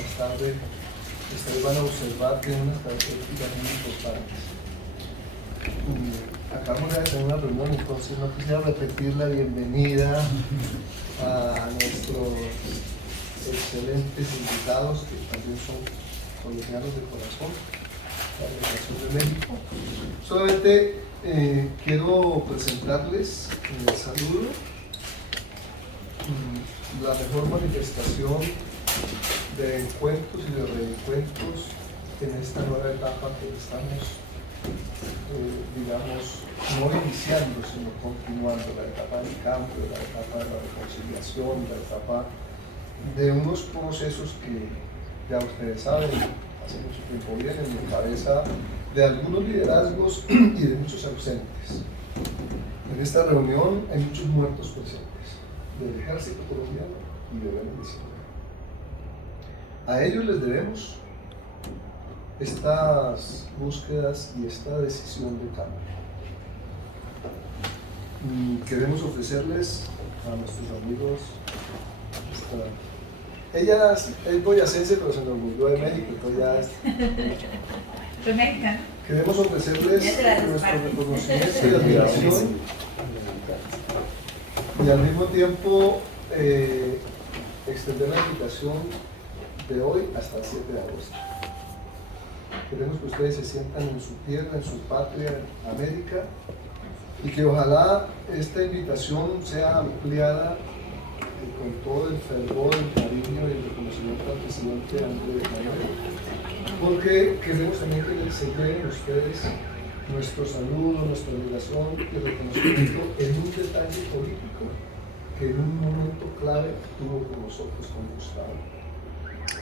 más tarde ustedes van a observar que hay unas características muy importantes. Acabamos de tener una reunión, entonces no quisiera repetir la bienvenida a nuestros excelentes invitados que también son colombianos de corazón, la delegación de México. Solamente quiero presentarles en el saludo la mejor manifestación de encuentros y de reencuentros en esta nueva etapa que estamos, digamos, no iniciando, sino continuando, la etapa del cambio, la etapa de la reconciliación, la etapa de unos procesos que ya ustedes saben, hace mucho tiempo vienen en cabeza de algunos liderazgos y de muchos ausentes. En esta reunión hay muchos muertos presentes del ejército colombiano y de Venezuela. A ellos les debemos estas búsquedas y esta decisión de cambio. Queremos ofrecerles a nuestros amigos ella es boyacense, pero se nos murió de México, entonces ya ¿Fue mexicano? queremos ofrecerles nuestro reconocimiento y admiración y al mismo tiempo extender la invitación de hoy hasta el 7 de agosto. Queremos que ustedes se sientan en su tierra, en su patria, en América, y que ojalá esta invitación sea ampliada con todo el fervor, el cariño y el reconocimiento al presidente Andrés Manuel, porque queremos también que se lleven ustedes nuestro saludo, nuestra admiración y reconocimiento en un detalle político que en un momento clave tuvo con nosotros, con Gustavo.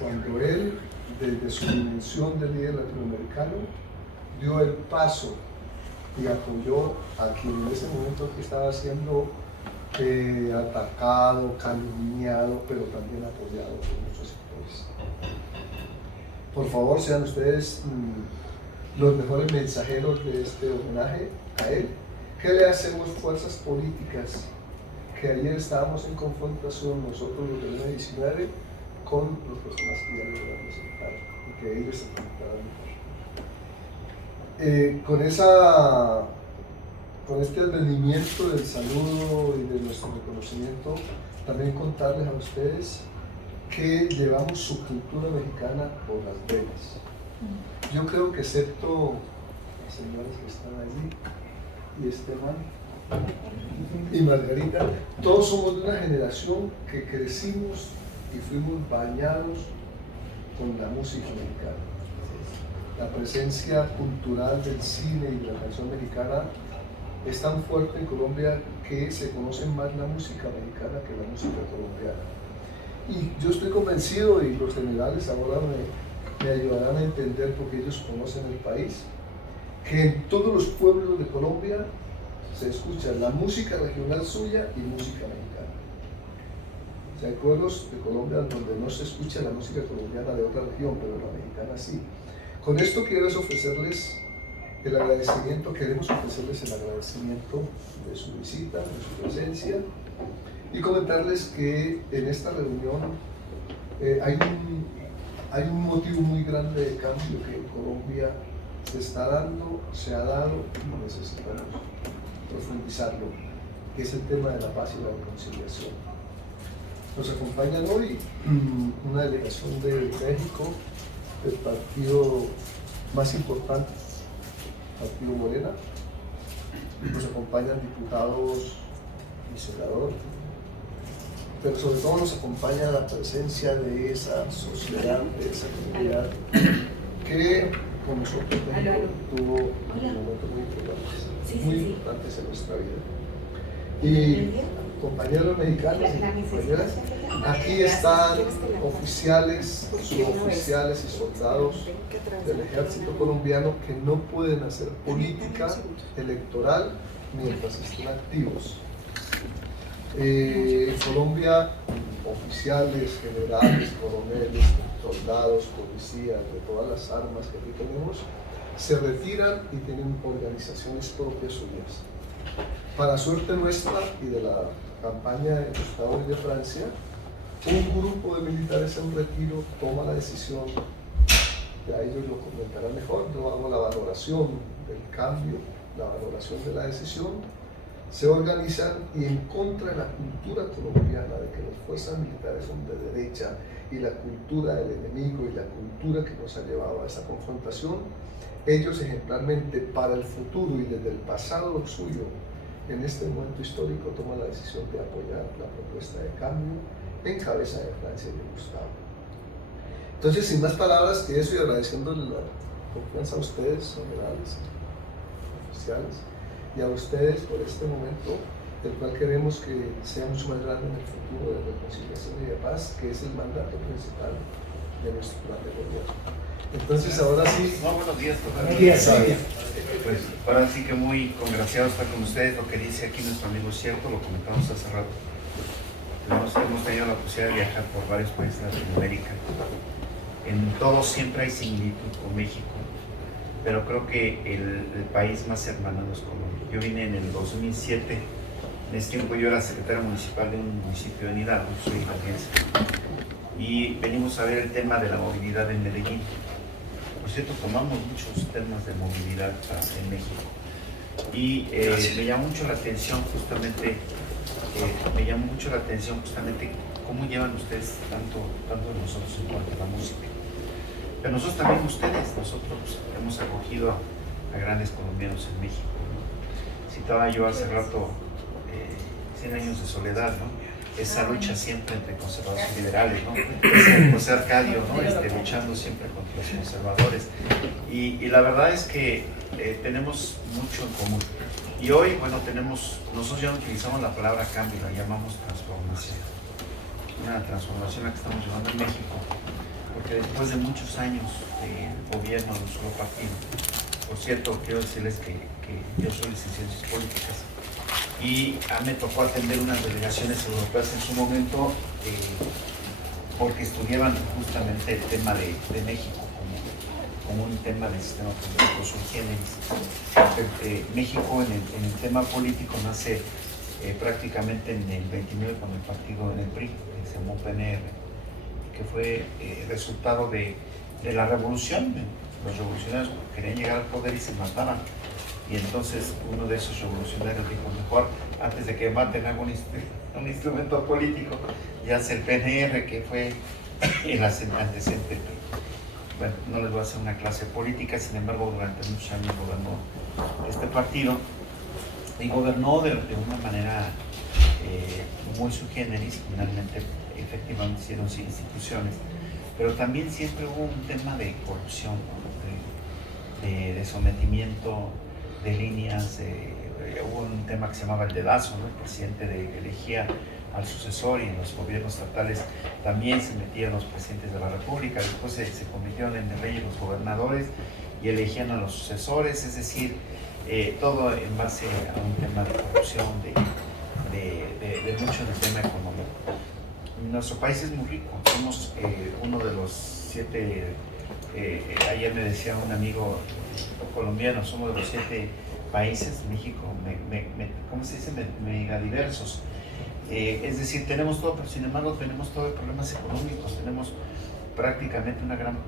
Cuando él, desde su dimensión de líder latinoamericano, dio el paso y apoyó a quien en ese momento que estaba siendo atacado, calumniado, pero también apoyado por muchos sectores. Por favor, sean ustedes los mejores mensajeros de este homenaje a él. ¿Qué le hacemos fuerzas políticas? Que ayer estábamos en confrontación nosotros los del 19 con los personas que ya lo representaron y que ellos se enfrentaron. Con este advenimiento del saludo y de nuestro reconocimiento, también contarles a ustedes que llevamos su cultura mexicana por las venas. Yo creo que excepto las señoras que están allí, y Esteban, y Margarita, todos somos de una generación que crecimos y fuimos bañados con la música mexicana. La presencia cultural del cine y de la canción mexicana es tan fuerte en Colombia que se conoce más la música mexicana que la música colombiana. Y yo estoy convencido, y los generales ahora me ayudarán a entender porque ellos conocen el país, que en todos los pueblos de Colombia se escucha la música regional suya y música mexicana. O sea, hay pueblos de Colombia donde no se escucha la música colombiana de otra región, pero la mexicana sí. Con esto quiero ofrecerles el agradecimiento, queremos ofrecerles el agradecimiento de su visita, de su presencia, y comentarles que en esta reunión hay un motivo muy grande de cambio que en Colombia se está dando, se ha dado y necesitamos profundizarlo, que es el tema de la paz y la reconciliación. Nos acompañan hoy una delegación de México, del partido más importante, Partido Morena. Nos acompañan diputados y senadores, pero sobre todo nos acompaña la presencia de esa sociedad, de esa comunidad que con nosotros México tuvo momentos muy importantes en nuestra vida. Y compañeros mexicanos y compañeras, aquí están oficiales, suboficiales y soldados del ejército colombiano que no pueden hacer política electoral mientras estén activos. En Colombia, oficiales, generales, coroneles, soldados, policías, de todas las armas que aquí tenemos, se retiran y tienen organizaciones propias suyas. Para suerte nuestra y de la campaña de Gustavo y de Francia, un grupo de militares en retiro toma la decisión, ya ellos lo comentarán mejor, yo hago la valoración del cambio, la valoración de la decisión, se organizan y en contra de la cultura colombiana de que las fuerzas militares son de derecha y la cultura del enemigo y la cultura que nos ha llevado a esa confrontación, ellos ejemplarmente para el futuro y desde el pasado suyo, en este momento histórico toman la decisión de apoyar la propuesta de cambio en cabeza de Francia y de Gustavo. Entonces, sin más palabras que eso y agradeciendo la confianza a ustedes, generales, oficiales, y a ustedes por este momento, el cual queremos que sea mucho más grande en el futuro de reconciliación y de paz, que es el mandato principal de nuestro plan de gobierno. Entonces, ahora sí. No, buenos días, Buenos días. Pues ahora sí que muy congraciado estar con ustedes. Lo que dice aquí nuestro amigo es cierto, lo comentamos hace rato. Hemos tenido la posibilidad de viajar por varios países de Latinoamérica. En todos siempre hay similitud con México, pero creo que el país más hermanado es Colombia. Yo vine en el 2007, en ese tiempo yo era secretario municipal de un municipio de Hidalgo, soy hidalguense, y venimos a ver el tema de la movilidad en Medellín. Por cierto, tomamos muchos temas de movilidad en México, y me llamó mucho la atención justamente, cómo llevan ustedes tanto de nosotros en cuanto a la música. Pero nosotros también nosotros hemos acogido a grandes colombianos en México, ¿no? Citaba yo hace rato 100 años de soledad, ¿no? Esa lucha siempre entre conservadores y liberales, ¿no? José Arcadio, ¿no? Luchando siempre contra los conservadores. Y la verdad es que tenemos mucho en común. Y hoy, bueno, nosotros ya no utilizamos la palabra cambio, la llamamos transformación. Una transformación la que estamos llevando en México, porque después de muchos años de gobierno de un solo partido, por cierto, quiero decirles que yo soy licenciado en Ciencias Políticas y me tocó atender unas delegaciones europeas en su momento porque estudiaban justamente el tema de México como un tema del sistema político sui generis. México en el tema político nace prácticamente en el 29 con el partido en el PRI, que se llamó PNR, que fue resultado de la revolución. Los revolucionarios querían llegar al poder y se mataban. Y entonces uno de esos revolucionarios dijo, mejor antes de que maten algún un instrumento político, ya hace el PNR, que fue el antecedente. Bueno, no les voy a hacer una clase política, sin embargo, durante muchos años gobernó este partido y gobernó de una manera muy sui generis. Finalmente, efectivamente, hicieron instituciones, pero también siempre hubo un tema de corrupción, ¿no? de sometimiento de líneas. Hubo un tema que se llamaba el dedazo, ¿no? El presidente elegía al sucesor, y en los gobiernos estatales también se metían los presidentes de la República. Después se convirtieron en reyes los gobernadores y elegían a los sucesores, es decir, todo en base a un tema de corrupción, de mucho del tema económico. Nuestro país es muy rico, somos uno de los 7, ayer me decía un amigo colombiano, somos de los 7 países, México, ¿cómo se dice? Megadiversos. Es decir, tenemos todo, pero sin embargo tenemos todo de problemas económicos, tenemos prácticamente un gran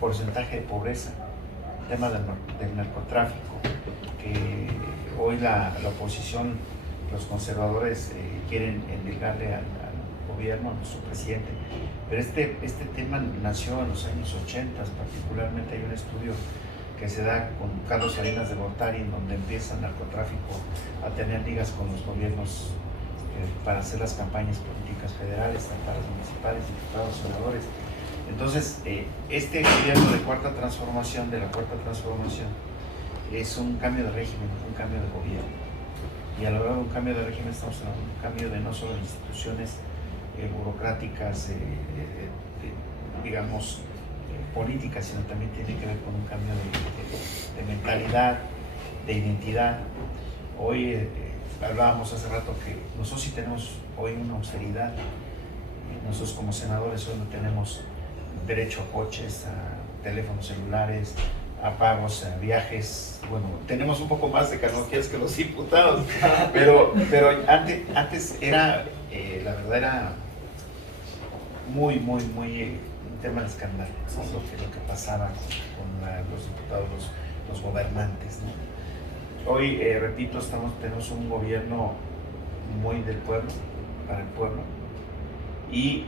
porcentaje de pobreza, el tema del narcotráfico, que hoy la oposición, los conservadores quieren endilgarle al gobierno, a nuestro presidente, pero este tema nació en los años 80, particularmente hay un estudio que se da con Carlos Salinas de Gortari, en donde empieza el narcotráfico a tener ligas con los gobiernos para hacer las campañas políticas federales, estatales, municipales, diputados, senadores. Entonces, este gobierno de la Cuarta Transformación, es un cambio de régimen, un cambio de gobierno. Y a la hora de un cambio de régimen estamos hablando de un cambio de no solo instituciones burocráticas, digamos, políticas, sino también tiene que ver con un cambio de mentalidad, de identidad. Hoy hablábamos hace rato que nosotros sí tenemos hoy una austeridad. Nosotros como senadores hoy no tenemos derecho a coches, a teléfonos celulares, a pagos, a viajes. Bueno, tenemos un poco más de canonjías que los diputados, pero antes era, la verdad era muy un tema de escándalo, ¿no? Lo que pasaba con los diputados, los gobernantes, ¿no? Hoy, repito, tenemos un gobierno muy del pueblo, para el pueblo, y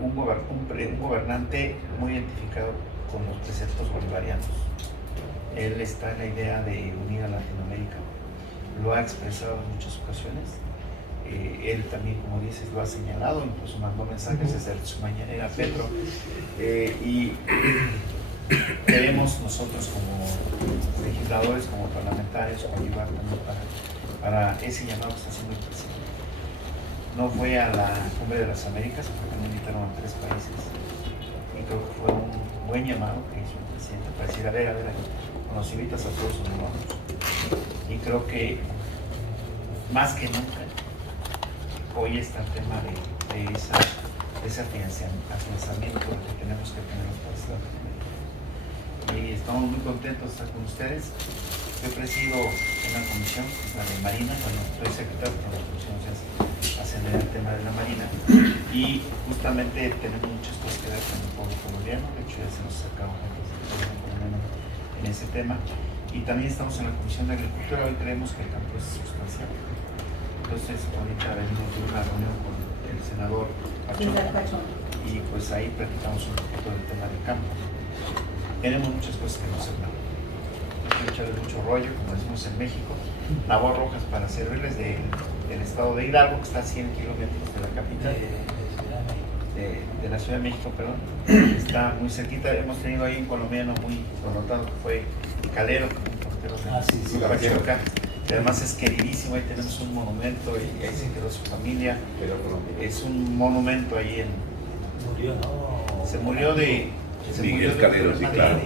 un gobernante muy identificado con los preceptos bolivarianos. Él está en la idea de unir a Latinoamérica, lo ha expresado en muchas ocasiones. Él también, como dices, lo ha señalado, incluso mandó mensajes desde su mañanera a Petro. Y queremos nosotros como legisladores, como parlamentarios, ayudar también para ese llamado que está haciendo el presidente. No fue a la Cumbre de las Américas, porque no invitaron a 3 países. Y creo que fue un buen llamado que hizo el presidente para decir, a ver, nos invitas a todos o no vamos. Y creo que más que nunca hoy está el tema de ese afianzamiento que tenemos que tener los países latinoamericanos. Y estamos muy contentos de estar con ustedes. Yo presido una comisión, la de Marina, cuando soy secretario de la comisión se hace el tema de la Marina, y justamente tenemos muchas cosas que ver con el pueblo colombiano. De hecho ya se nos acercaron gente en ese tema, y también estamos en la Comisión de Agricultura. Hoy creemos que el campo es sustancial. Entonces ahorita venimos de una reunión con el senador Pachón, y pues ahí platicamos un poquito del tema del campo. Tenemos muchas cosas que no hacer nada. Hay que echarle mucho rollo, como decimos en México. Nabor Rojas, para servirles del estado de Hidalgo, que está a 100 kilómetros de la capital, de la Ciudad de México, perdón. Está muy cerquita. Hemos tenido ahí un colombiano muy connotado que fue Calero, un portero de Pachuca, que además es queridísimo. Ahí tenemos un monumento y ahí se quedó su familia. Es un monumento ahí se murió de Miguel Calero, sí, claro.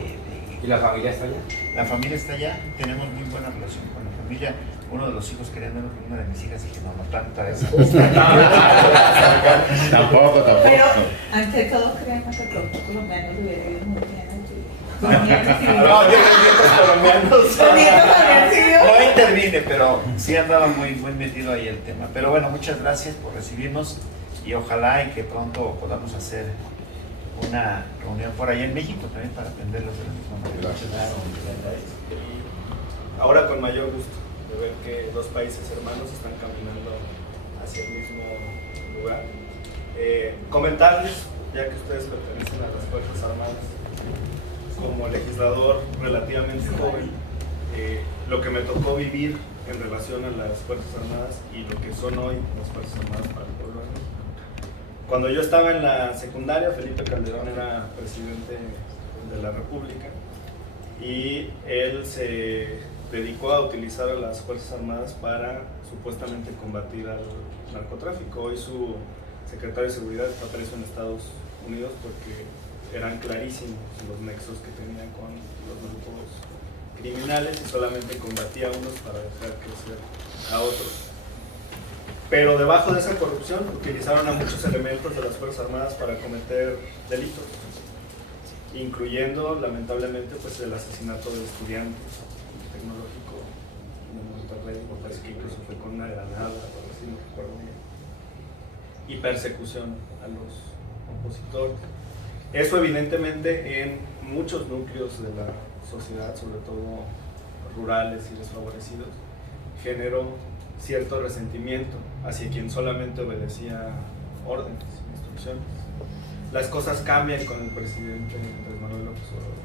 ¿Y la familia está allá? La familia está allá, tenemos muy buena relación con la familia. Uno de los hijos quería verlo con una de mis hijas y dije, no tanta esa. Tampoco. Pero ante todo creemos que los colombianos le hubiera ido muy bien allí. No, yo los colombianos no intervine, pero sí andaba muy metido ahí el tema. Pero bueno, muchas gracias por recibirnos y ojalá y que pronto podamos hacer una reunión por ahí en México también para atenderlos de la misma manera. Gracias. Ahora con mayor gusto de ver que 2 países hermanos están caminando hacia el mismo lugar. Comentarles, ya que ustedes pertenecen a las Fuerzas Armadas, como legislador relativamente joven, lo que me tocó vivir en relación a las Fuerzas Armadas y lo que son hoy las Fuerzas Armadas para el pueblo de México. Cuando yo estaba en la secundaria, Felipe Calderón era presidente de la República y él se dedicó a utilizar a las Fuerzas Armadas para supuestamente combatir al narcotráfico. Hoy su secretario de Seguridad está preso en Estados Unidos porque eran clarísimos los nexos que tenía con los grupos criminales y solamente combatía a unos para dejar crecer a otros. Pero debajo de esa corrupción utilizaron a muchos elementos de las Fuerzas Armadas para cometer delitos, incluyendo lamentablemente pues el asesinato del estudiante tecnológico de Monterrey, me parece que incluso fue con una granada, o así, no recuerdo bien, y persecución a los opositores. Eso evidentemente en muchos núcleos de la sociedad, sobre todo rurales y desfavorecidos, generó cierto resentimiento hacia quien solamente obedecía órdenes, instrucciones. Las cosas cambian con el presidente Andrés Manuel López Obrador.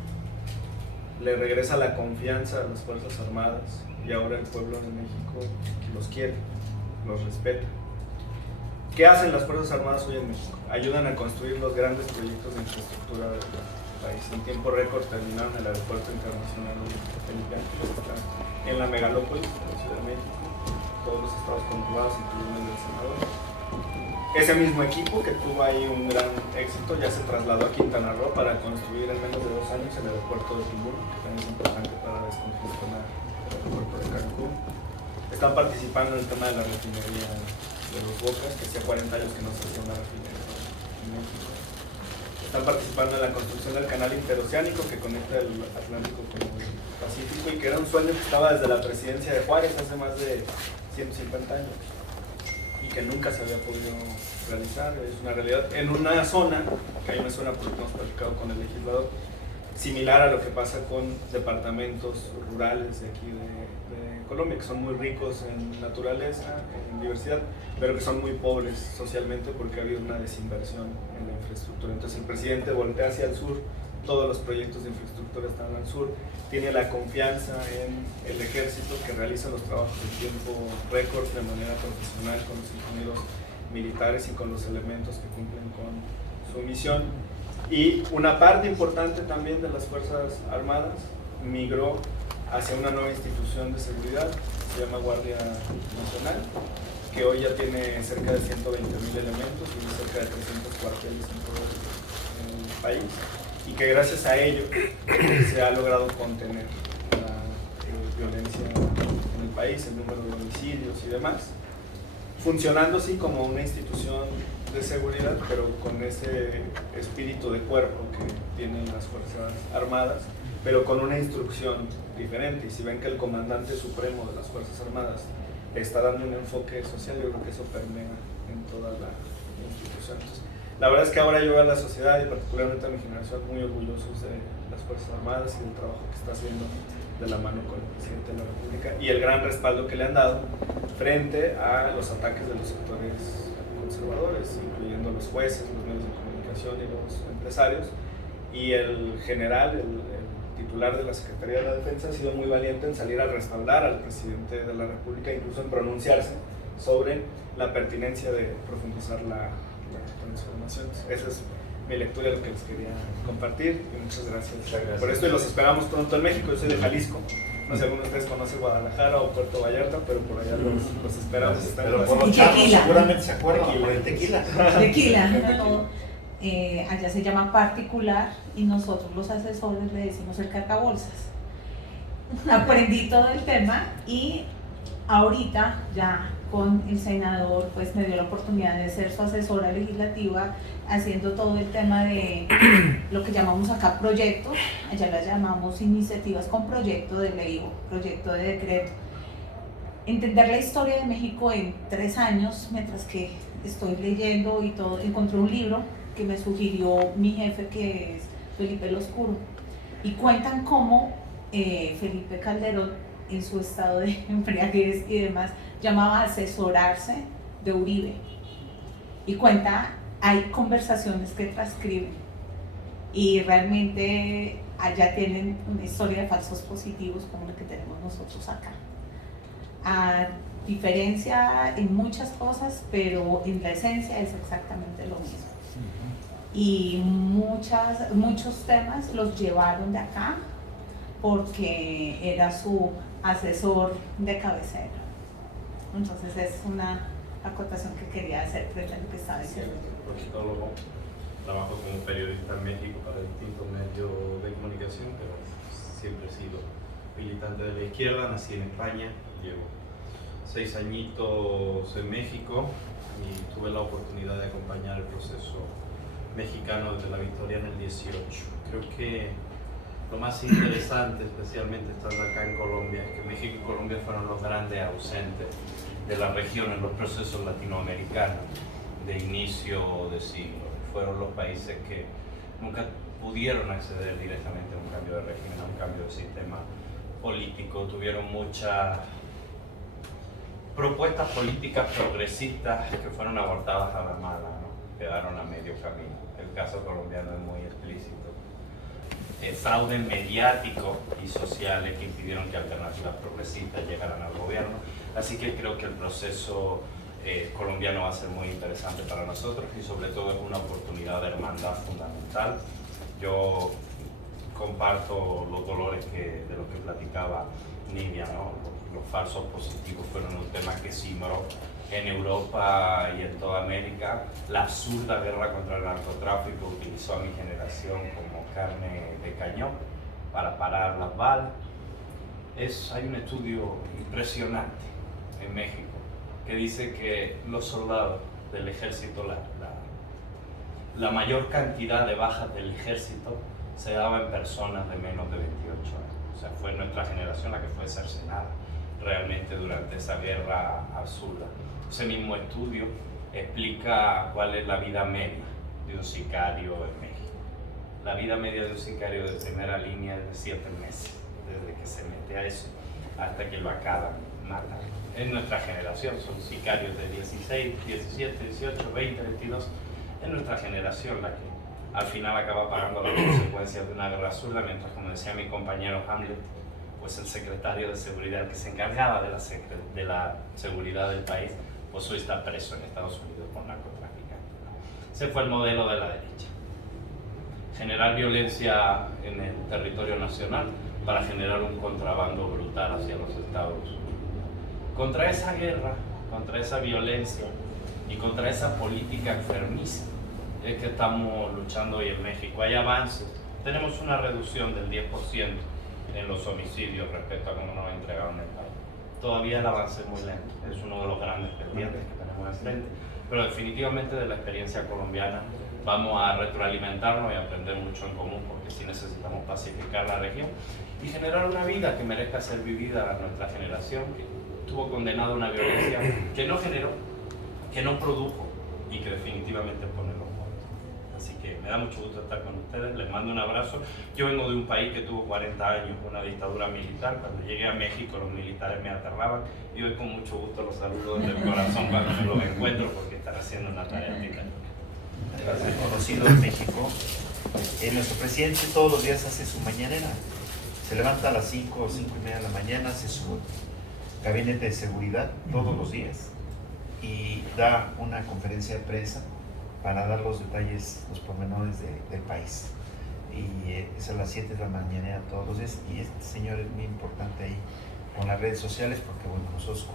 Le regresa la confianza a las Fuerzas Armadas y ahora el pueblo de México los quiere, los respeta. ¿Qué hacen las Fuerzas Armadas hoy en México? Ayudan a construir los grandes proyectos de infraestructura del país. En tiempo récord terminaron el aeropuerto internacional Felipe Ángeles, que está en la megalópolis de la Ciudad de México. Todos los estados controlados, incluyendo el del senador. Ese mismo equipo que tuvo ahí un gran éxito ya se trasladó a Quintana Roo para construir en menos de 2 años el aeropuerto de Tulum, que también es importante para descongestionar el aeropuerto de Cancún. Están participando en el tema de la refinería de Los Bocas, que hacía 40 años que no se hacía una refinería en México. Están participando en la construcción del canal interoceánico que conecta el Atlántico con el Pacífico y que era un sueño que estaba desde la presidencia de Juárez hace más de 150 años y que nunca se había podido realizar. Es una realidad en una zona, que a mí me suena porque hemos platicado con el legislador, similar a lo que pasa con departamentos rurales de aquí de Colombia, que son muy ricos en naturaleza, en diversidad, pero que son muy pobres socialmente porque ha habido una desinversión en la infraestructura. Entonces el presidente voltea hacia el sur, todos los proyectos de infraestructura están al sur, tiene la confianza en el ejército que realiza los trabajos en tiempo récord de manera profesional con los ingenieros militares y con los elementos que cumplen con su misión. Y una parte importante también de las Fuerzas Armadas migró hacia una nueva institución de seguridad, se llama Guardia Nacional, que hoy ya tiene cerca de 120.000 elementos y cerca de 300 cuarteles en todo el país, y que gracias a ello se ha logrado contener la violencia en el país, el número de homicidios y demás, funcionando así como una institución de seguridad, pero con ese espíritu de cuerpo que tienen las Fuerzas Armadas, pero con una instrucción diferente. Y si ven que el comandante supremo de las Fuerzas Armadas está dando un enfoque social, yo creo que eso permea en toda la institución. Entonces, la verdad es que ahora yo veo a la sociedad y particularmente a mi generación muy orgullosos de las Fuerzas Armadas y del trabajo que está haciendo de la mano con el presidente de la República y el gran respaldo que le han dado frente a los ataques de los sectores conservadores, incluyendo los jueces, los medios de comunicación y los empresarios. Y el general, el titular de la Secretaría de la Defensa, ha sido muy valiente en salir a respaldar al presidente de la República, incluso en pronunciarse sobre la pertinencia de profundizar la transformación. Esa es mi lectura de lo que les quería compartir y muchas gracias por esto, y los esperamos pronto en México. Yo soy de Jalisco, no sé si alguno de ustedes conoce Guadalajara o Puerto Vallarta, pero por allá los esperamos. Pero por los chavos seguramente se acuerdan por el tequila. Tequila, no, allá se llama particular y nosotros los asesores le decimos el cargabolsas. Aprendí todo el tema y ahorita ya con el senador pues me dio la oportunidad de ser su asesora legislativa haciendo todo el tema de lo que llamamos acá proyectos, allá las llamamos iniciativas con proyecto de ley o proyecto de decreto. Entender la historia de México en 3 años, mientras que estoy leyendo y todo, encontré un libro que me sugirió mi jefe, que es Felipe el Oscuro, y cuentan cómo Felipe Calderón, en su estado de embriaguez y demás, llamaba a asesorarse de Uribe, y cuenta, hay conversaciones que transcriben y realmente allá tienen una historia de falsos positivos como la que tenemos nosotros acá, a diferencia en muchas cosas, pero en la esencia es exactamente lo mismo. Y muchos temas los llevaron de acá porque era su asesor de cabecera. Entonces es una acotación que quería hacer frente a lo que estaba diciendo. Politólogo, trabajo como periodista en México para distintos medios de comunicación, pero siempre he sido militante de la izquierda. Nací en España, llevo 6 añitos en México y tuve la oportunidad de acompañar el proceso mexicano desde la victoria en el 18. Creo que lo más interesante, especialmente estando acá en Colombia, es que México y Colombia fueron los grandes ausentes de la región en los procesos latinoamericanos de inicio de siglo. Fueron los países que nunca pudieron acceder directamente a un cambio de régimen, a un cambio de sistema político. Tuvieron muchas propuestas políticas progresistas que fueron abortadas a la mala, ¿no? Quedaron a medio camino. El caso colombiano es muy explícito. Fraudes mediáticos y sociales que impidieron que alternativas progresistas llegaran al gobierno. Así que creo que el proceso colombiano va a ser muy interesante para nosotros y sobre todo es una oportunidad de hermandad fundamental. Yo comparto los dolores de lo que platicaba Nidia, ¿no? Los falsos positivos fueron un tema que simbró en Europa y en toda América. La absurda guerra contra el narcotráfico utilizó a mi generación como carne de cañón para parar las balas. Hay un estudio impresionante en México que dice que los soldados del ejército, la mayor cantidad de bajas del ejército se daba en personas de menos de 28 años. O sea, fue nuestra generación la que fue cercenada. realmente durante esa guerra absurda. Ese mismo estudio explica cuál es la vida media de un sicario en México. La vida media de un sicario de primera línea es de 7 meses, desde que se mete a eso hasta que lo acaban matando. En nuestra generación son sicarios de 16, 17, 18, 20, 22. Es nuestra generación la que al final acaba pagando las consecuencias de una guerra absurda, mientras, como decía mi compañero Hamlet, pues el secretario de seguridad que se encargaba de la seguridad del país, pues hoy está preso en Estados Unidos por narcotraficantes, ¿no? Ese fue el modelo de la derecha. Generar violencia en el territorio nacional para generar un contrabando brutal hacia los Estados Unidos. Contra esa guerra, contra esa violencia y contra esa política enfermiza es que estamos luchando hoy en México. Hay avances. Tenemos una reducción del 10% en los homicidios respecto a cómo nos entregaron el país. Todavía el avance es muy lento, es uno de los grandes pendientes que tenemos enfrente, pero definitivamente de la experiencia colombiana vamos a retroalimentarnos y aprender mucho en común, porque sí necesitamos pacificar la región y generar una vida que merezca ser vivida a nuestra generación, que estuvo condenada a una violencia que no generó, que no produjo y que definitivamente pone los muertos. Así que me da mucho gusto estar con ustedes, les mando un abrazo. Yo vengo de un país que tuvo 40 años, una dictadura militar. Cuando llegué a México los militares me aterraban y hoy con mucho gusto los saludo desde el corazón cuando me los encuentro, porque están haciendo una tarea titánica. Conocido en México, nuestro presidente todos los días hace su mañanera. Se levanta a las 5 o 5 y media de la mañana, hace su gabinete de seguridad todos los días y da una conferencia de prensa para dar los detalles, los pormenores del país. Y es a las 7 de la mañana todos los días. Y este señor es muy importante ahí con las redes sociales, porque bueno, nosotros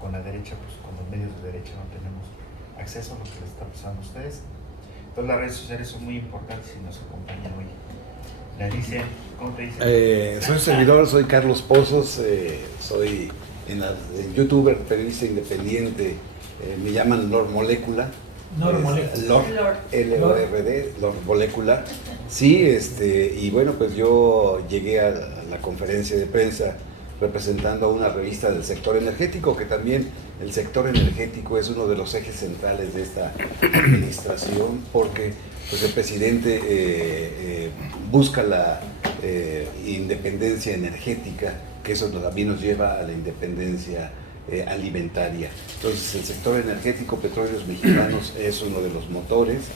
con la derecha, pues con los medios de derecha no tenemos acceso a lo que les está pasando a ustedes. Entonces las redes sociales son muy importantes y nos acompañan hoy. La Alicia, ¿cómo te dice? Soy servidor, soy Carlos Pozos, soy en youtuber, periodista independiente, me llaman Lord Molecula. Lord Molecula. L-O-R-D, Lord Molecula. Sí, y bueno, pues yo llegué a la conferencia de prensa representando a una revista del sector energético, que también el sector energético es uno de los ejes centrales de esta administración, porque pues, el presidente busca la independencia energética, que eso también nos lleva a la independencia alimentaria. Entonces el sector energético, Petróleos Mexicanos, es uno de los motores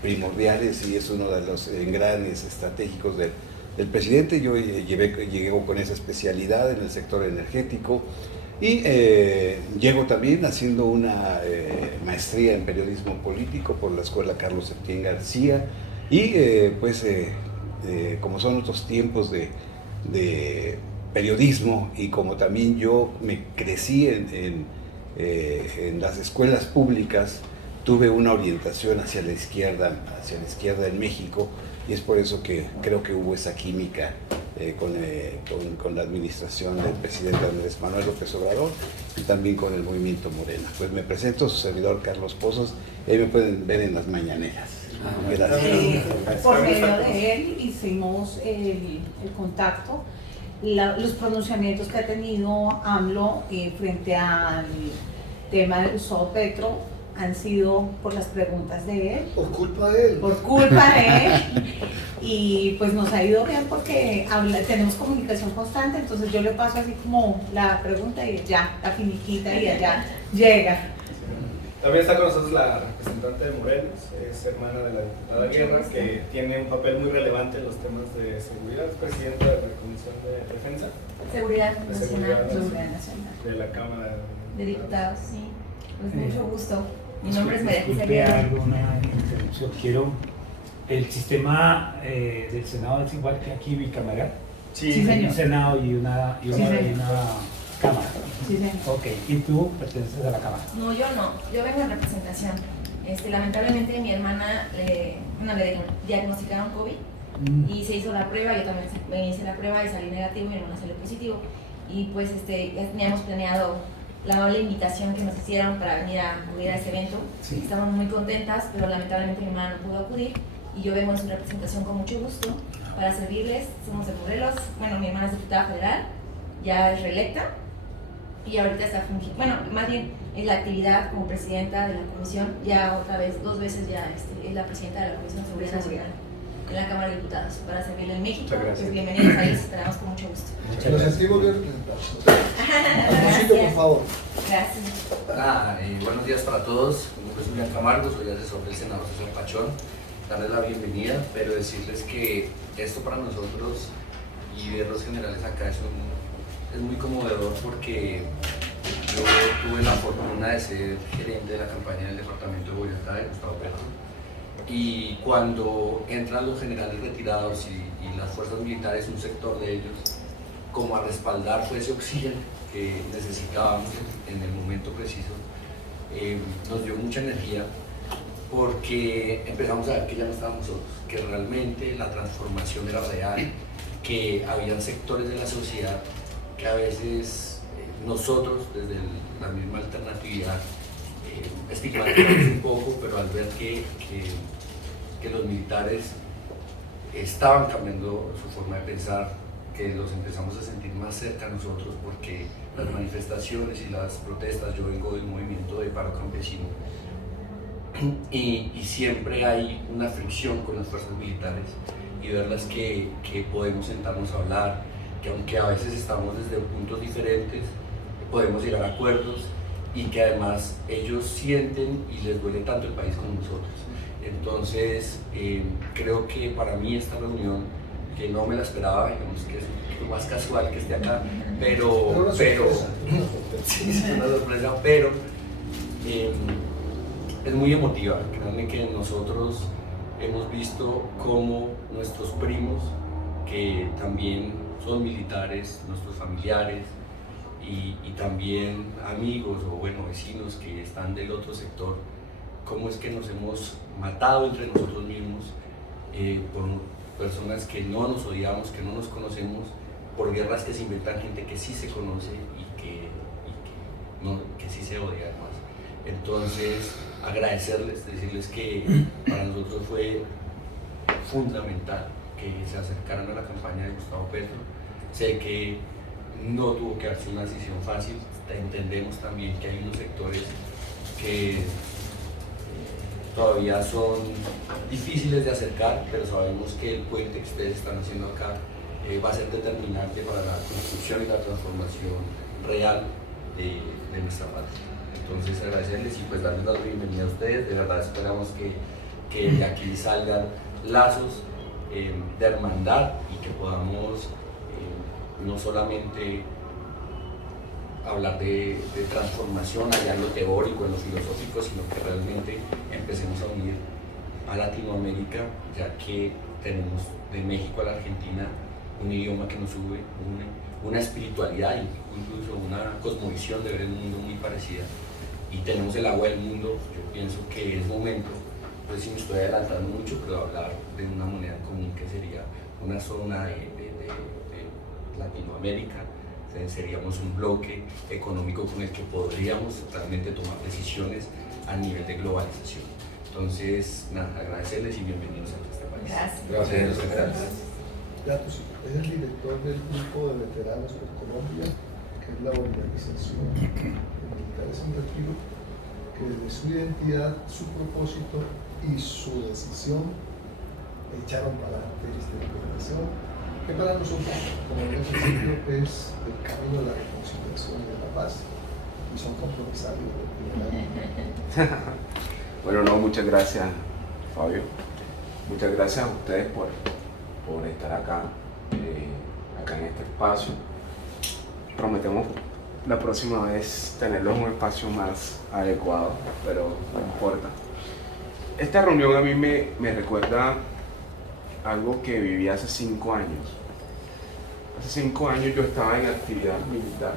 primordiales y es uno de los engranes estratégicos del presidente. Yo llegué con esa especialidad en el sector energético y llego también haciendo una maestría en periodismo político por la Escuela Carlos Septién García y como son otros tiempos de periodismo y como también yo me crecí en las escuelas públicas, tuve una orientación hacia la izquierda en México, y es por eso que creo que hubo esa química con la administración del presidente Andrés Manuel López Obrador y también con el movimiento Morena. Pues me presento, su servidor Carlos Pozos, y ahí me pueden ver en las mañaneras. Por medio de él hicimos el contacto, los pronunciamientos que ha tenido AMLO frente al tema de Gustavo Petro han sido por las preguntas de él. Por culpa de él. Por culpa de él. Y pues nos ha ido bien porque tenemos comunicación constante, entonces yo le paso así como la pregunta y ya, la finiquita y allá llega. También está con nosotros la representante de Morelos, es hermana de la diputada Guerra, que tiene un papel muy relevante en los temas de seguridad, es presidenta de la Comisión de Defensa. Seguridad Nacional. Seguridad Nacional. De la Cámara De Diputados, sí. Pues mucho gusto. Mi nombre es María José Disculpe Guerra. alguna interrupción. El sistema del Senado es igual que aquí bicameral. Sí, Hay señor. un Senado y una Cámara. Sí, señor. Ok, ¿y tú perteneces a la Cámara? No, yo no. Yo vengo en representación. Lamentablemente mi hermana le diagnosticaron COVID y se hizo la prueba. Yo también me hice la prueba y salí negativo y mi hermana salió positivo. Y pues ya teníamos planeado la amable invitación que nos hicieron para venir a acudir a ese evento. Sí. Estamos muy contentas, pero lamentablemente mi hermana no pudo acudir y yo vengo en su representación con mucho gusto para servirles. Somos de Morelos, bueno, mi hermana es diputada federal ya es reelecta y ahorita está fungiendo, bueno, más bien en la actividad como presidenta de la comisión, ya otra vez, 2 veces ya es la presidenta de la Comisión de Seguridad Nacional en la Cámara de Diputados para servirle en México. Pues bienvenidos ahí, esperamos con mucho gusto. Nos sentimos bien representados. Alfonsito, por favor. Gracias. Buenos días para todos. Mi nombre es Julián Camargo, soy asesor del senador César Pachón. Darles la bienvenida, pero decirles que esto para nosotros y verlos generales acá es muy conmovedor porque yo tuve la fortuna de ser gerente de la campaña del departamento de Boyacá, de Gustavo Petro. Y cuando entran los generales retirados y las fuerzas militares, un sector de ellos, como a respaldar fue ese oxígeno que necesitábamos en el momento preciso, nos dio mucha energía porque empezamos a ver que ya no estábamos solos, que realmente la transformación era real, que habían sectores de la sociedad que a veces nosotros desde la misma alternatividad estigmatizamos un poco, pero al ver que los militares estaban cambiando su forma de pensar, que los empezamos a sentir más cerca a nosotros, porque las manifestaciones y las protestas, yo vengo del movimiento de paro campesino, y siempre hay una fricción con las fuerzas militares, y verlas que podemos sentarnos a hablar, que aunque a veces estamos desde puntos diferentes, podemos llegar a acuerdos, y que además ellos sienten y les duele tanto el país como nosotros. Entonces, creo que para mí esta reunión, que no me la esperaba, digamos que es más casual que esté acá, pero sí, es una sorpresa, pero es muy emotiva. Créanme que nosotros hemos visto cómo nuestros primos, que también son militares, nuestros familiares, y también amigos o bueno, vecinos que están del otro sector, cómo es que nos hemos matado entre nosotros mismos por personas que no nos odiamos, que no nos conocemos, por guerras que se inventan gente que sí se conoce y que sí se odia además. Entonces, agradecerles, decirles que para nosotros fue fundamental que se acercaran a la campaña de Gustavo Petro. Sé que no tuvo que hacerse una decisión fácil, entendemos también que hay unos sectores que todavía son difíciles de acercar, pero sabemos que el puente que ustedes están haciendo acá va a ser determinante para la construcción y la transformación real de nuestra patria. Entonces agradecerles y pues darles la bienvenida a ustedes. De verdad esperamos que de aquí salgan lazos de hermandad y que podamos no solamente hablar de transformación allá en lo teórico, en lo filosófico, sino que realmente empecemos a unir a Latinoamérica, ya que tenemos de México a la Argentina un idioma que nos une, una espiritualidad, incluso una cosmovisión de ver el mundo muy parecida, y tenemos el agua del mundo. Yo pienso que es momento, pues si me estoy adelantando mucho, pero hablar de una moneda común que sería una zona de Latinoamérica. Seríamos un bloque económico con el que podríamos realmente tomar decisiones a nivel de globalización. Entonces, nada, agradecerles y bienvenidos a este país. Gracias. Gracias. Es el director del grupo de veteranos por Colombia, que es la organización de militares en retiro, que desde su identidad, su propósito y su decisión echaron para adelante esta organización, que para nosotros, como en el principio, es el camino de la reconciliación y de la paz, y son compromisarios del primer año. Bueno, no, muchas gracias, Fabio. Muchas gracias a ustedes por estar acá en este espacio. Prometemos la próxima vez tenerlos en un espacio más adecuado, pero no importa. Esta reunión a mí me recuerda algo que viví hace 5 años. Hace 5 años yo estaba en actividad militar.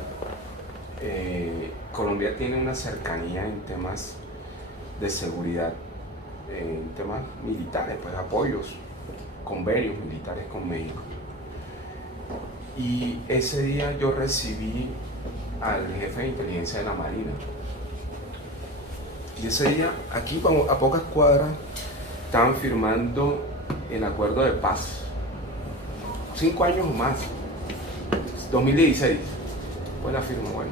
Colombia tiene una cercanía en temas de seguridad, en temas militares, pues apoyos, convenios militares con México. Y ese día yo recibí al jefe de inteligencia de la Marina. Y ese día, aquí a pocas cuadras, estaban firmando el acuerdo de paz. 5 años o más. 2016, pues la firma, bueno,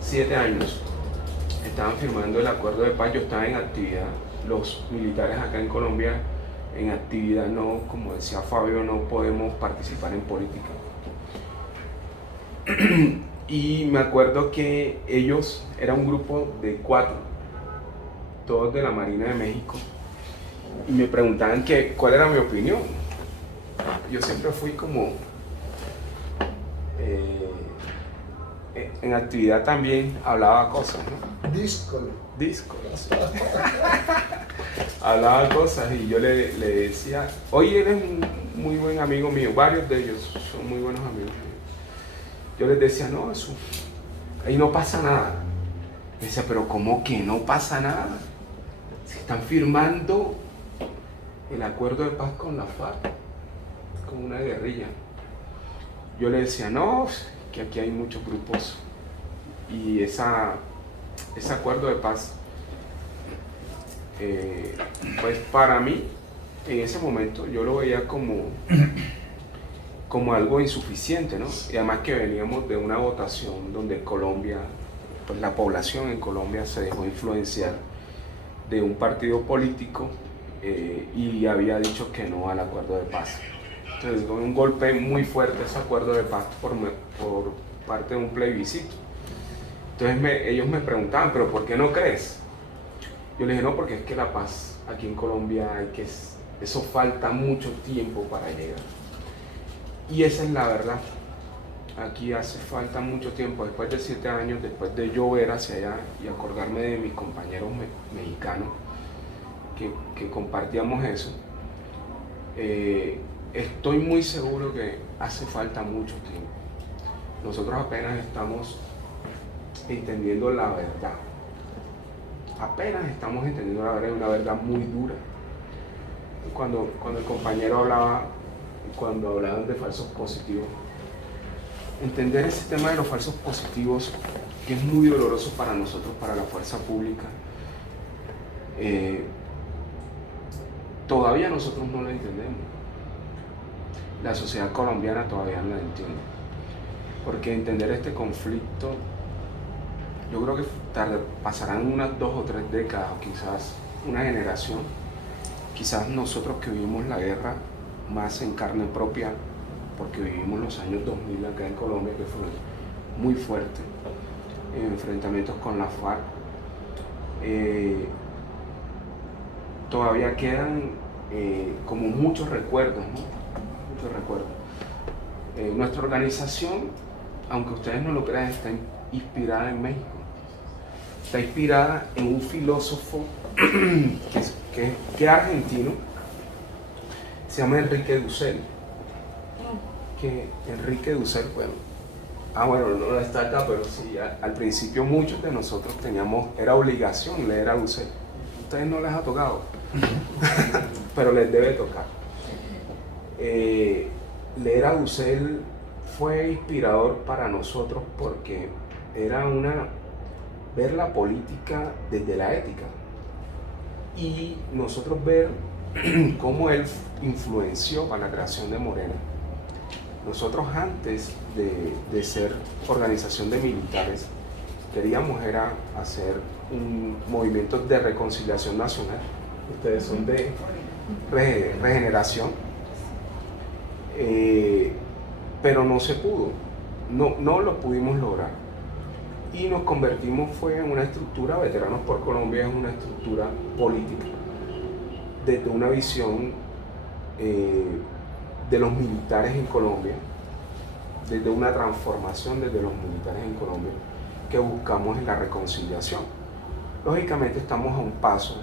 7 años. Estaban firmando el acuerdo de paz, yo estaba en actividad, los militares acá en Colombia en actividad no, como decía Fabio, no podemos participar en política. Y me acuerdo que ellos, era un grupo de 4, todos de la Marina de México, y me preguntaban cuál era mi opinión. Yo siempre fui como, en actividad también hablaba cosas, ¿no? Díscolo. Sí. Hablaba cosas y yo le decía, oye, eres un muy buen amigo mío, varios de ellos son muy buenos amigos míos. Yo les decía, no, eso, ahí no pasa nada. Me decía, pero ¿cómo que no pasa nada? Si están firmando el acuerdo de paz con la FARC, con una guerrilla. Yo le decía, no, que aquí hay muchos grupos y ese acuerdo de paz, pues para mí, en ese momento, yo lo veía como algo insuficiente, ¿no? Y además que veníamos de una votación donde Colombia, pues la población en Colombia se dejó influenciar de un partido político y había dicho que no al acuerdo de paz. Entonces, fue un golpe muy fuerte ese acuerdo de paz por parte de un plebiscito. Entonces ellos me preguntaban, ¿pero por qué no crees? Yo les dije, no, porque es que la paz aquí en Colombia eso falta mucho tiempo para llegar. Y esa es la verdad. Aquí hace falta mucho tiempo, después de 7 años, después de yo ver hacia allá y acordarme de mis compañeros mexicanos que compartíamos eso, estoy muy seguro que hace falta mucho tiempo. Nosotros apenas estamos entendiendo la verdad. Apenas estamos entendiendo la verdad, una verdad muy dura. Cuando el compañero hablaba, cuando hablaban de falsos positivos, entender ese tema de los falsos positivos, que es muy doloroso para nosotros, para la fuerza pública, todavía nosotros no lo entendemos. La sociedad colombiana todavía no la entiende. Porque entender este conflicto, yo creo que pasarán unas 2 o 3 décadas, o quizás una generación. Quizás nosotros que vivimos la guerra más en carne propia, porque vivimos los años 2000 acá en Colombia, que fue muy fuerte, enfrentamientos con la FARC, todavía quedan como muchos recuerdos, ¿no? Muchos recuerdos. Nuestra organización, aunque ustedes no lo crean, está inspirada en México. Está inspirada en un filósofo que es argentino, se llama Enrique Dussel. Que Enrique Dussel, bueno, no está acá, pero sí, al principio muchos de nosotros era obligación leer a Dussel. A ustedes no les ha tocado, pero les debe tocar. Leer a Dussel fue inspirador para nosotros porque era ver la política desde la ética y nosotros ver cómo él influenció para la creación de Morena. Nosotros antes de ser organización de militares queríamos era hacer un movimiento de reconciliación nacional. Ustedes son de regeneración, pero no se pudo, no lo pudimos lograr. Y nos convertimos en una estructura, Veteranos por Colombia es una estructura política, desde una visión de los militares en Colombia, desde una transformación desde los militares en Colombia, que buscamos en la reconciliación. Lógicamente estamos a un paso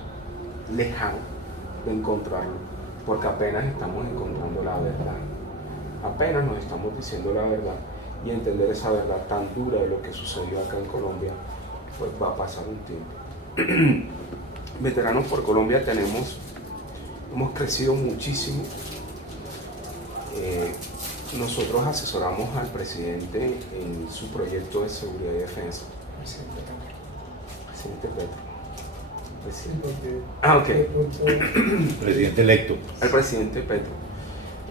lejano de encontrarlo, porque apenas estamos encontrando la verdad, apenas nos estamos diciendo la verdad, y entender esa verdad tan dura de lo que sucedió acá en Colombia, pues va a pasar un tiempo. Veteranos por Colombia hemos crecido muchísimo. Nosotros asesoramos al presidente en su proyecto de seguridad y defensa. Presidente Petro. Presidente electo. El presidente Petro.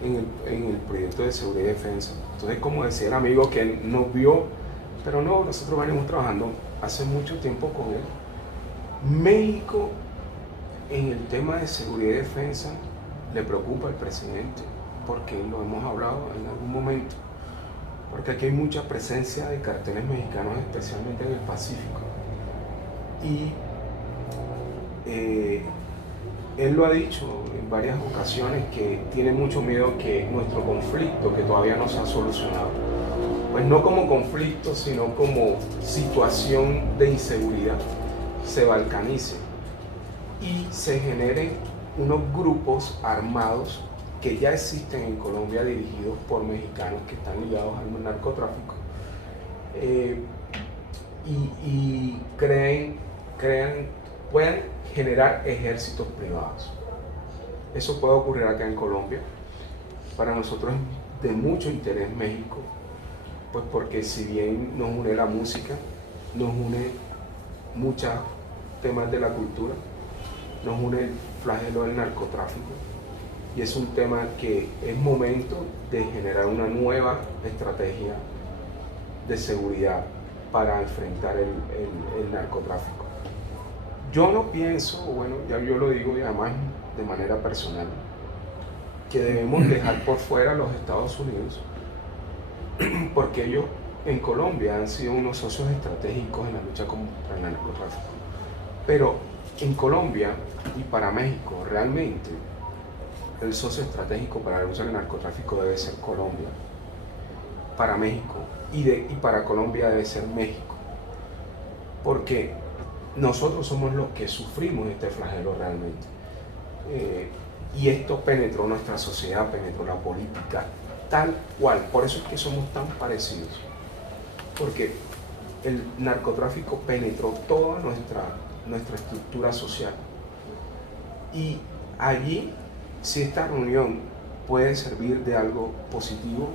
en el proyecto de seguridad y defensa. Entonces, como decía el amigo que él nos vio, pero no, nosotros venimos trabajando hace mucho tiempo con él. México, en el tema de seguridad y defensa, le preocupa al presidente, porque lo hemos hablado en algún momento, porque aquí hay mucha presencia de carteles mexicanos, especialmente en el Pacífico. Y él lo ha dicho en varias ocasiones que tiene mucho miedo que nuestro conflicto, que todavía no se ha solucionado, pues no como conflicto, sino como situación de inseguridad, se balcanice y se generen unos grupos armados que ya existen en Colombia dirigidos por mexicanos que están ligados al narcotráfico y puedan generar ejércitos privados. Eso puede ocurrir acá en Colombia. Para nosotros es de mucho interés México, pues porque si bien nos une la música, nos une muchos temas de la cultura, nos une el flagelo del narcotráfico, y es un tema que es momento de generar una nueva estrategia de seguridad para enfrentar el narcotráfico. Yo no pienso, bueno, ya yo lo digo y además de manera personal, que debemos dejar por fuera a los Estados Unidos, porque ellos en Colombia han sido unos socios estratégicos en la lucha contra el narcotráfico. Pero en Colombia y para México, realmente, el socio estratégico para la lucha del narcotráfico debe ser Colombia. Para México y para Colombia debe ser México. Porque nosotros somos los que sufrimos este flagelo realmente. Y esto penetró nuestra sociedad, penetró la política, tal cual. Por eso es que somos tan parecidos. Porque el narcotráfico penetró toda nuestra estructura social. Y allí, si esta reunión puede servir de algo positivo,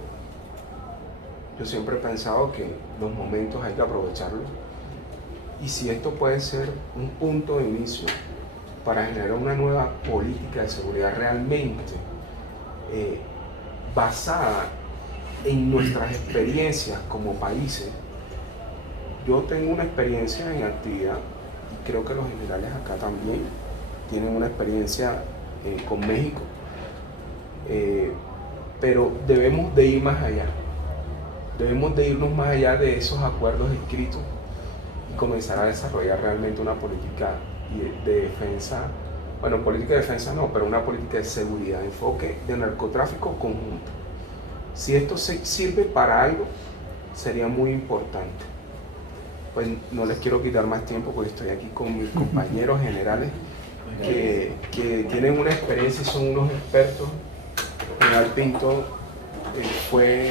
yo siempre he pensado que los momentos hay que aprovecharlos. Y si esto puede ser un punto de inicio para generar una nueva política de seguridad realmente basada en nuestras experiencias como países. Yo tengo una experiencia en actividad y creo que los generales acá también tienen una experiencia con México, pero debemos de ir más allá, debemos de irnos más allá de esos acuerdos escritos y comenzar a desarrollar realmente una política de defensa, bueno, política de defensa no, pero una política de seguridad, enfoque de narcotráfico conjunto. Si esto sirve para algo, sería muy importante. Pues no les quiero quitar más tiempo porque estoy aquí con mis compañeros generales que tienen una experiencia y son unos expertos. General Pinto fue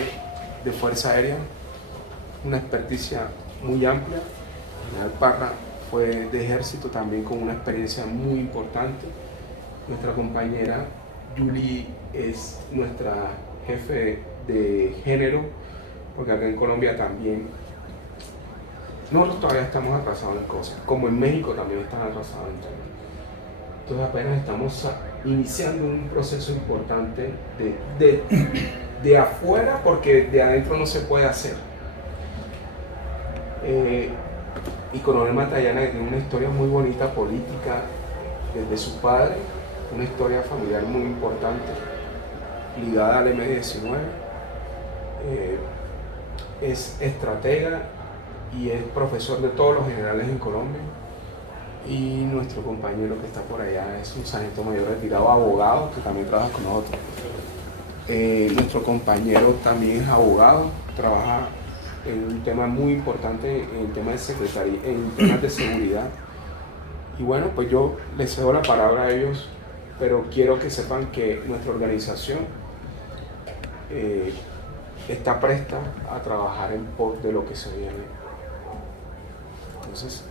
de Fuerza Aérea, una experticia muy amplia. General Parra fue de Ejército también con una experiencia muy importante. Nuestra compañera Yuli es nuestra jefe de género, porque acá en Colombia también nosotros todavía estamos atrasados en cosas, como en México también están atrasados en temas. Entonces apenas estamos iniciando un proceso importante de afuera, porque de adentro no se puede hacer. Y Coronel Matallana, que tiene una historia muy bonita política desde su padre, una historia familiar muy importante, ligada al M-19, es estratega y es profesor de todos los generales en Colombia. Y nuestro compañero que está por allá es un sargento mayor retirado, abogado, que también trabaja con nosotros. Nuestro compañero también es abogado, trabaja en un tema muy importante, en el tema de secretaría, en temas de seguridad. Y bueno, pues yo les cedo la palabra a ellos, pero quiero que sepan que nuestra organización está presta a trabajar en pos de lo que se viene. Entonces,